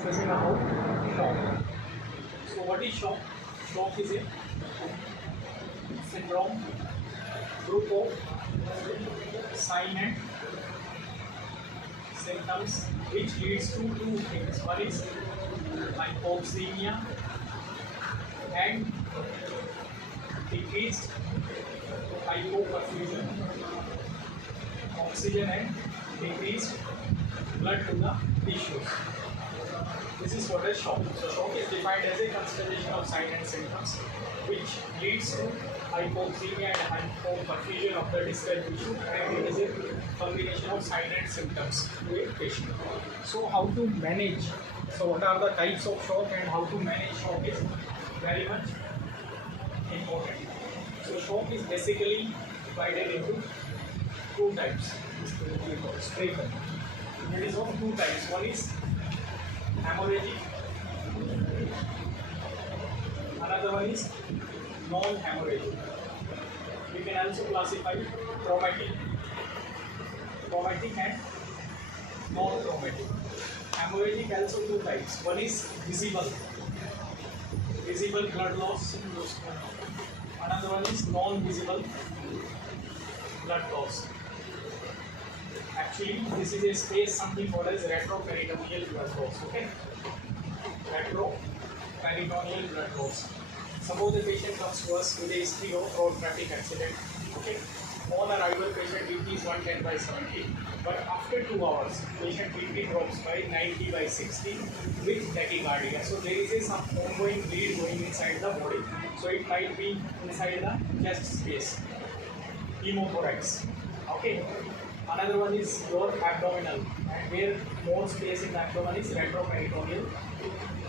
Discussing about shock. So what is shock? Shock is a syndrome, group of sign and symptoms which leads to two things. One is hypoxemia and decreased hypoperfusion, oxygen and decreased blood to the tissues. This is what is shock. So shock is defined as a constellation of signs and symptoms which leads to hypoxemia and hypoperfusion of the distal tissue, and it is a combination of signs and symptoms to a patient. So how to manage? So what are the types of shock and how to manage shock is very much important. So shock is basically divided into two types. It is of two types. One is hemorrhagic, another one is non-hemorrhagic. We can also classify traumatic and non-traumatic. Hemorrhagic also two types. One is visible blood loss. Another one is non-visible blood loss. Actually, this is a space something called as retroperitoneal blood loss. Okay, retroperitoneal blood loss. Suppose the patient comes to us with a history of road traffic accident. Okay, on arrival, patient BP is 110/70, but after 2 hours, patient BP drops by 90/60 with tachycardia. So there is some ongoing bleed going inside the body. So it might be inside the chest space, pneumothorax. Okay. Another one is your abdominal, and where more space in the abdomen is retroperitoneal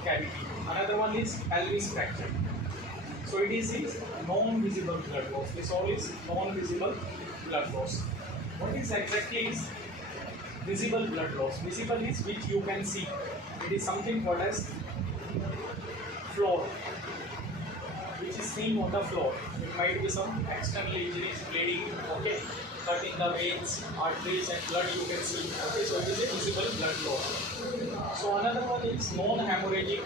cavity. Another one is pelvis fracture. So it is non-visible blood loss. This all is non-visible blood loss. What is exactly is visible blood loss? Visible is which you can see. It is something called as floor, which is seen on the floor. It might be some external injuries, bleeding. Okay. Cut in the veins, arteries and blood you can see. Okay, so it is a visible blood loss. So another one is non-hemorrhagic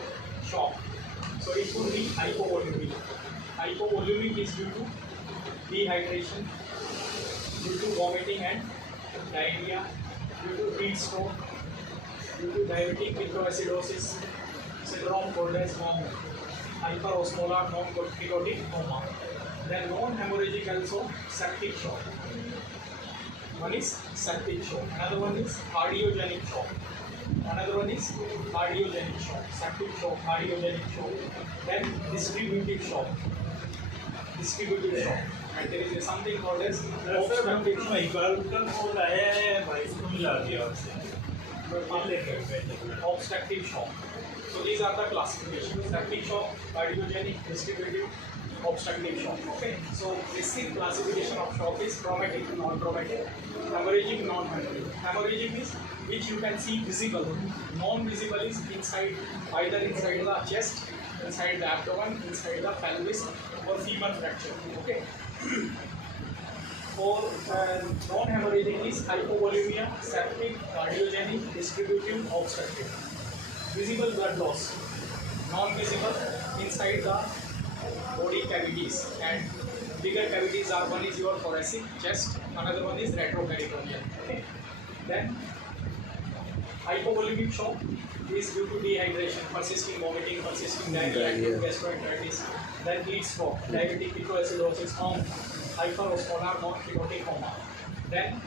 shock. So it could be hypovolemic. Hypovolemic is due to dehydration, due to vomiting and diarrhea, due to heat stroke, due to diabetic ketoacidosis, syndrome called as hyperosmolar non-ketotic coma. Then non-hemorrhagic also septic shock. One is septic shock. Another one is cardiogenic shock. Another one is cardiogenic shock. Septic shock, cardiogenic shock. Then distributive shock. And there is something called as obstructive shock. So these are the classifications: septic shock, cardiogenic, distributive, obstructive shock. Okay, so basic classification of shock is traumatic, non-traumatic, hemorrhagic, non-hemorrhagic. Hemorrhagic is which you can see visible. Non-visible is inside, either inside the chest, inside the abdomen, inside the pelvis, or femur fracture. Okay. For non-hemorrhagic is hypovolemia, septic, cardiogenic, distributive, obstructive. Visible blood loss, non-visible inside the body cavities, and bigger cavities are, one is your thoracic chest, another one is retroperitoneal. Okay. Then hypovolemic shock is due to dehydration, persisting vomiting, persisting diarrhea, gastroenteritis. Then heat stroke, diabetic ketoacidosis, hyperosmolar non-ketotic coma. Then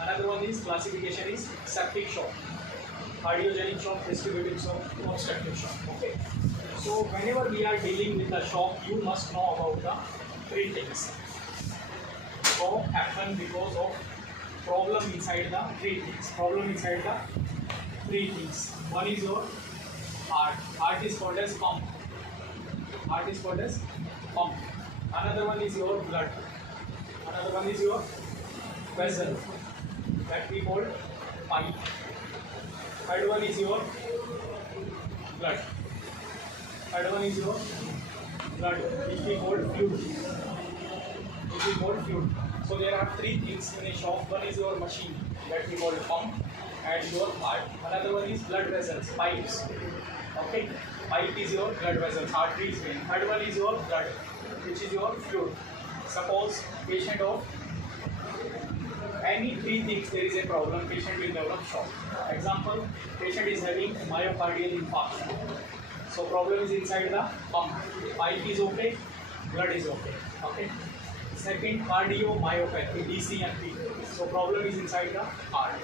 another one is classification is septic shock, cardiogenic shock, distributive shock, obstructive shock. Okay. So whenever we are dealing with the shock, you must know about the three things. Shock happen because of problem inside the three things. One is your heart. Heart is called as pump. Another one is your blood. Another one is your vessel that we call pipe. Third one is your blood. Which we call fluid. So there are three things in a shock. One is your machine that we call pump. and your heart. Another one is blood vessels, pipes. Okay, pipe is your blood vessels, arteries, vein. Third one is your blood, which is your fluid. Suppose patient of any three things there is a problem, patient will develop shock. Example, patient is having myocardial infarction. So problem is inside the pump. Pipe is okay, blood is okay. Okay. Second, cardiomyopathy, DCMP. So problem is inside the heart.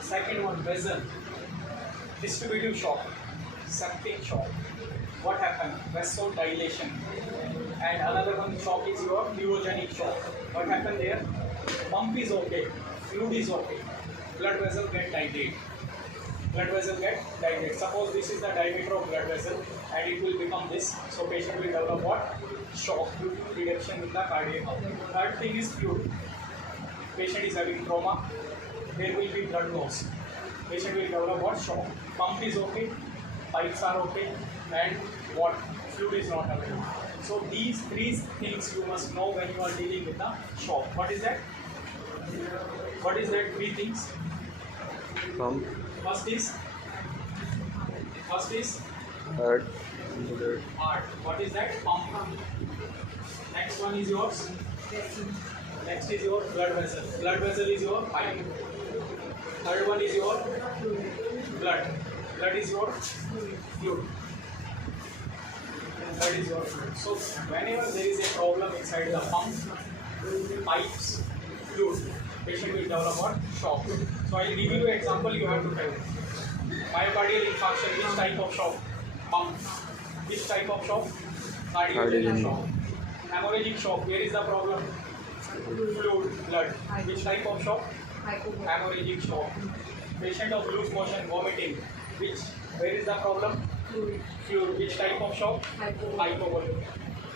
Second one, vessel, distributive shock, septic shock. What happened? Vasodilation. And another one shock is your neurogenic shock. What happened there? Pump is okay, fluid is okay, blood vessel get dilated. Blood vessel get dilated. Suppose this is the diameter of blood vessel and it will become this. So patient will develop what? Shock due to reduction in the cardiac output. Third thing is fluid. Patient is having trauma. There will be blood loss. Patient will develop what? Shock. Pump is okay, pipes are okay, and what? Fluid is not available. So these three things you must know when you are dealing with the shock. What is that? What is that? Three things. Pump, First is heart, heart. What is that? Pump. Next one is yours. Next is your blood vessel. Blood vessel is your pipe. Third one is your blood. Blood is your fluid. Blood is your fluid. So whenever there is a problem inside the pump, pipes, fluid, patient will develop what? Shock. So I will give you an example. You have to tell. Myocardial infarction. Which type of shock? Pump. Which type of shock? Cardiogenic shock. Hemorrhagic shock. Where is the problem? Fluid, blood. Which type of shock? Hemorrhagic shock. Patient of loose motion, vomiting. Where is the problem? Fluid. Which type of shock? Hypovolemic.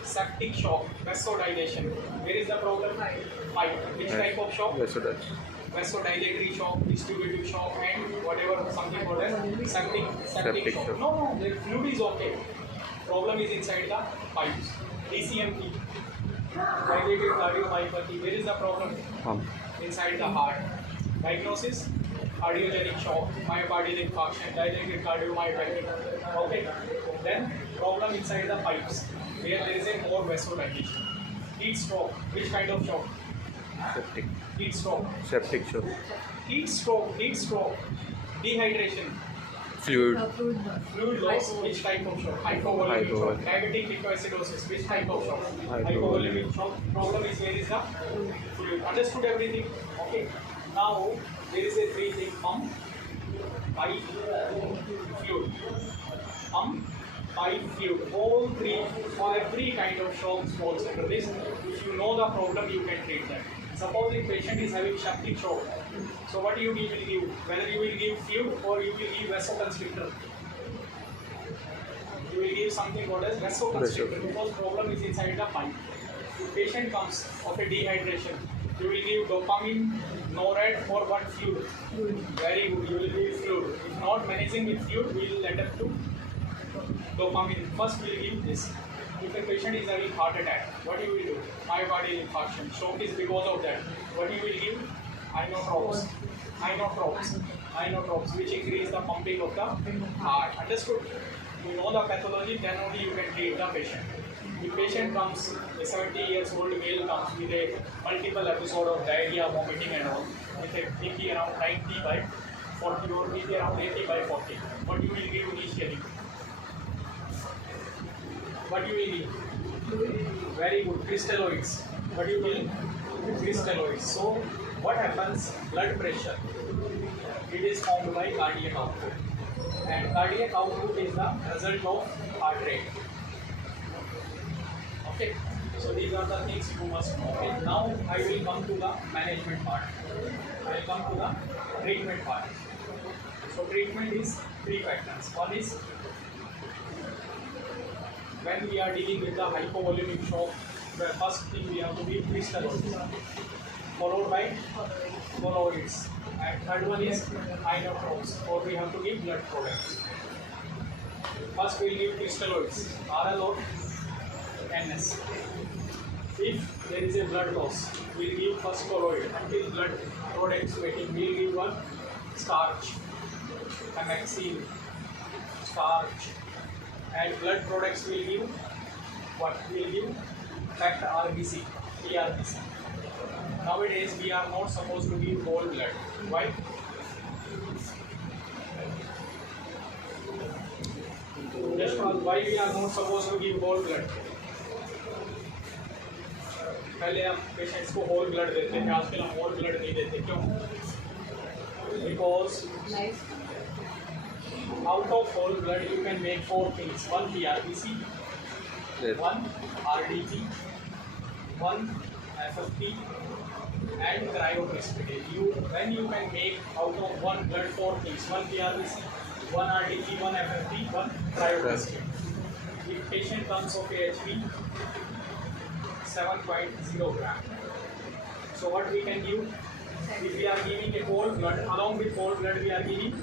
Septic shock, vasodilation. Where is the problem? Pipe. Which type of shock? Vasodilatory shock, distributive shock, and whatever something called as septic shock. No, the fluid is okay. Problem is inside the pipes. DCMP, dilated cardiomyopathy. Where is the problem? pump, Inside the heart. Diagnosis: cardiogenic shock, myocardial infarction, dilated cardiomyopathy. Okay. Then problem inside the pipes, where there is a more vasodilation. Heat stroke. Which kind of shock? septic, Heat stroke. septic shock, Heat stroke. Dehydration. fluid, Fluid loss. Which type of shock? Hypovolemic shock. Hypovolemic. Diabetic ketoacidosis. Which type of shock? Hypovolemic. Hypovolemic shock. Problem is where is the fluid. Understood everything? Okay. Now there is a three thing: pump, pipe, fluid. Pump, pipe, fluid. All three, for every kind of shock falls under this. If you know the problem, you can treat that. Suppose if patient is having septic shock, so what you will give? Whether you will give fluid or you will give vasoconstrictor. You will give something called as vasoconstrictor because problem is inside the pipe. If patient comes of a dehydration, you will give dopamine, NORAD or what fluid? Very good, you will give fluid. If not managing with fluid, we will end up to dopamine. First we will give this. If a patient is having heart attack, what you will do? Myocardial infarction. Shock is because of that. What you will give? Inotropes, which increase the pumping of the heart. Understood? You know the pathology, then only you can treat the patient. If patient comes, a 70 years old male comes with a multiple episode of diarrhea, vomiting and all, with a BP around 90/40 or BP around 80/40, what you will give initially? What you will give? Very good, crystalloids. What you will? Crystalloids. So, what happens? Blood pressure. It is formed by cardiac output. And cardiac output is the result of heart rate. Okay. So, these are the things you must know. Okay. Now, I will come to the management part. I will come to the treatment part. So, treatment is three factors. One is when we are dealing with the hypovolemic shock, the first thing we have to give crystalloids, followed by colloids, and third one is inotropes, or we have to give blood products. First we will give crystalloids, RL or NS. If there is a blood loss, we will give first colloid until blood products waiting. We will give one starch, amexin, starch, and blood products will give what? Will give factor RBC, TRBC. Nowadays we are not supposed to give whole blood. Why? Just why we are not supposed to give whole blood? पहले हम patients को whole blood देते थे, आजकल हम whole blood नहीं देते. क्यों? Because out of whole blood you can make 4 things: one PRBC, Yes. one RDP, one FFP, and cryoprecipitate. When you can make out of one blood 4 things: one PRBC, one RDP, one FFP, one cryoprecipitate. If patient comes of AHP 7.0 gram. So what we can give? If we are giving a whole blood, along with whole blood we are giving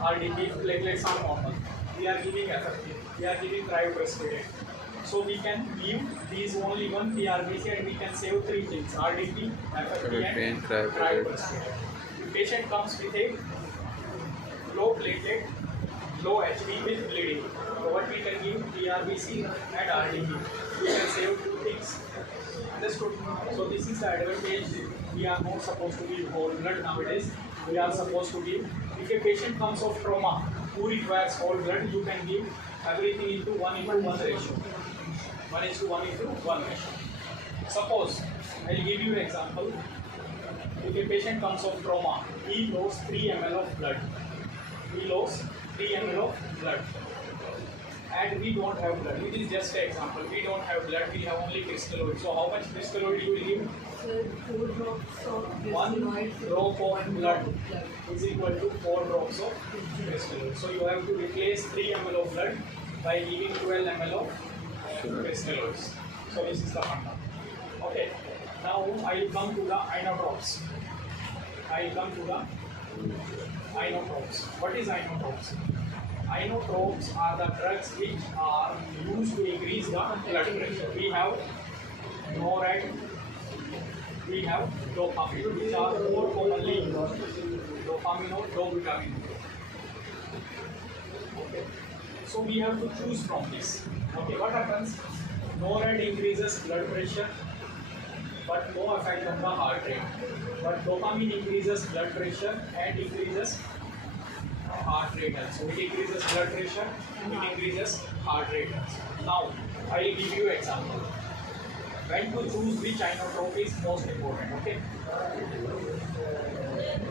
RDP, platelets are normal. We are giving FFP, we are giving cryoprecipitate. So we can give these only one PRBC and we can save 3 things: RDP, FFP and cryoprecipitate. If patient comes with a low platelet, low HB with bleeding, so what we can give? PRBC and RDP. We can save 2 things. Understood? So this is the advantage. We are not supposed to give whole blood nowadays. We are supposed to give. If a patient comes of trauma who requires whole blood, you can give everything into 1:1 ratio. 1:1 ratio. Suppose I'll give you an example. If a patient comes of trauma, he lost 3 ml of blood. He lost 3 ml of blood. And we don't have blood. It is just an example. We don't have blood. We have only crystalloid. So how much crystalloid you will give? 4 drops of 1 drop of blood is equal to 4 drops of crystalloid. So you have to replace 3 ml of blood by giving 12 ml of crystalloids. So this is the funda. Okay. Now I will come to the inotropes. What is inotropes? Inotropes are the drugs which are used to increase the blood pressure. We have NORAD, we have dopamine, which are more commonly used. Dopamine or dopamine. Okay. So we have to choose from this. Okay, what happens? NORAD increases blood pressure, but no effect on the heart rate. But dopamine increases blood pressure and increases heart rate also. It increases blood pressure, it increases heart rate also. Now, I will give you an example. When to choose which inotrope is most important, okay?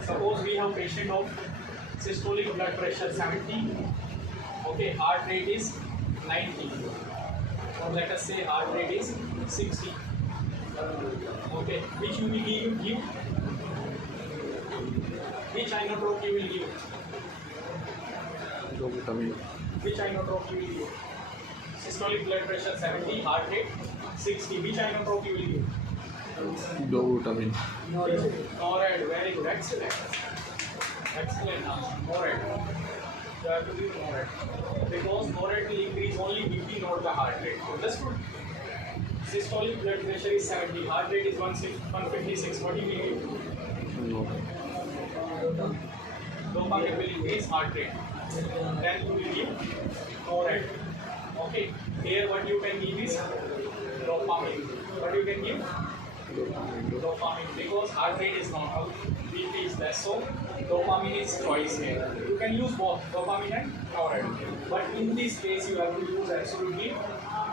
Suppose we have patient of systolic blood pressure 70, okay, heart rate is 90, or let us say heart rate is 60. Okay, which you will give? Which inotrope you will give? Which inotrope you will give? Systolic blood pressure 70, heart rate 60. Which inotrope you will give? Dopamine. NORAD. Very good. Excellent. Excellent answer. NORAD. You have to give NORAD. Because NORAD will increase only BP, not the heart rate. Understood? Systolic blood pressure is 70, heart rate is 156. What do you will give? No. Dopamine will increase heart rate. Then you will give NORAD. Okay. Here what you can give is dopamine. What you can give? Dopamine. Because heart rate is normal, BP is less, so dopamine is choice here. You can use both dopamine and NORAD. But in this case you have to use absolutely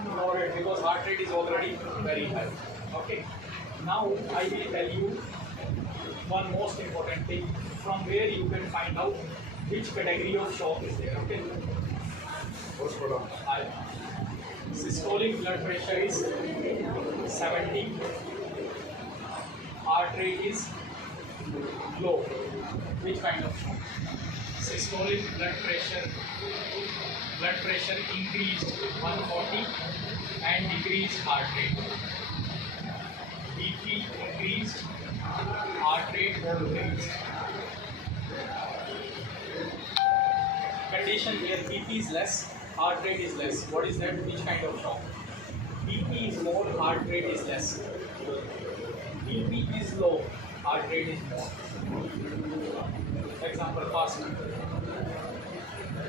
NORAD because heart rate is already very high. Okay. Now I will tell you one most important thing from where you can find out which category of shock is there. Okay. Systolic blood pressure is 70. Heart rate is low. Which kind of shock? Systolic blood pressure increased 140 and decreased heart rate. BP increased, heart rate decreased. Condition here: BP is less, heart rate is less. What is that? Which kind of shock? BP is more, heart rate is less. BP is low, heart rate is more. Example, fast.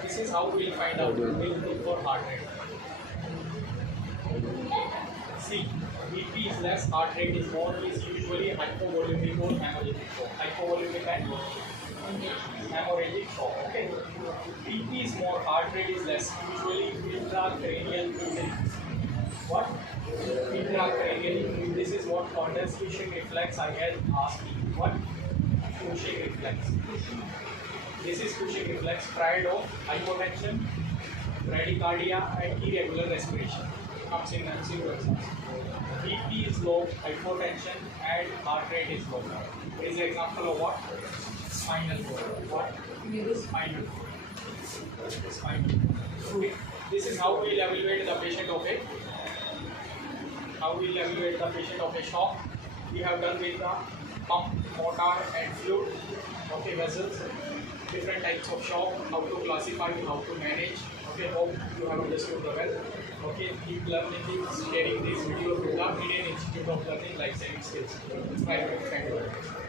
This is how we'll find out. We'll look for heart rate. See, BP is less, heart rate is more, is usually hypovolemic or hemorrhagic shock. Hypovolemic and hemorrhagic shock. Okay. BP is more, heart rate is less. Usually intracranial injury. What? Intracranial. This is what condensation reflex I had asked you. What? Cushing reflex. This is Cushing reflex prior to hypotension, bradycardia, and irregular respiration. Comes in zero exams. BP is low, hypotension, and heart rate is low. This is an example of what? Spinal cord. What? Spinal cord. Spinal cord. Okay. This is how we will evaluate the patient of a. How we will evaluate the patient of a shock. We have done with the pump, motor, and fluid. Okay, vessels. Different types of shock, how to classify, how to manage. Okay, hope you have understood the well. Okay, keep learning, keep sharing this video to the Indian Institute of Learning Life Saving Skills. Bye. Thank you.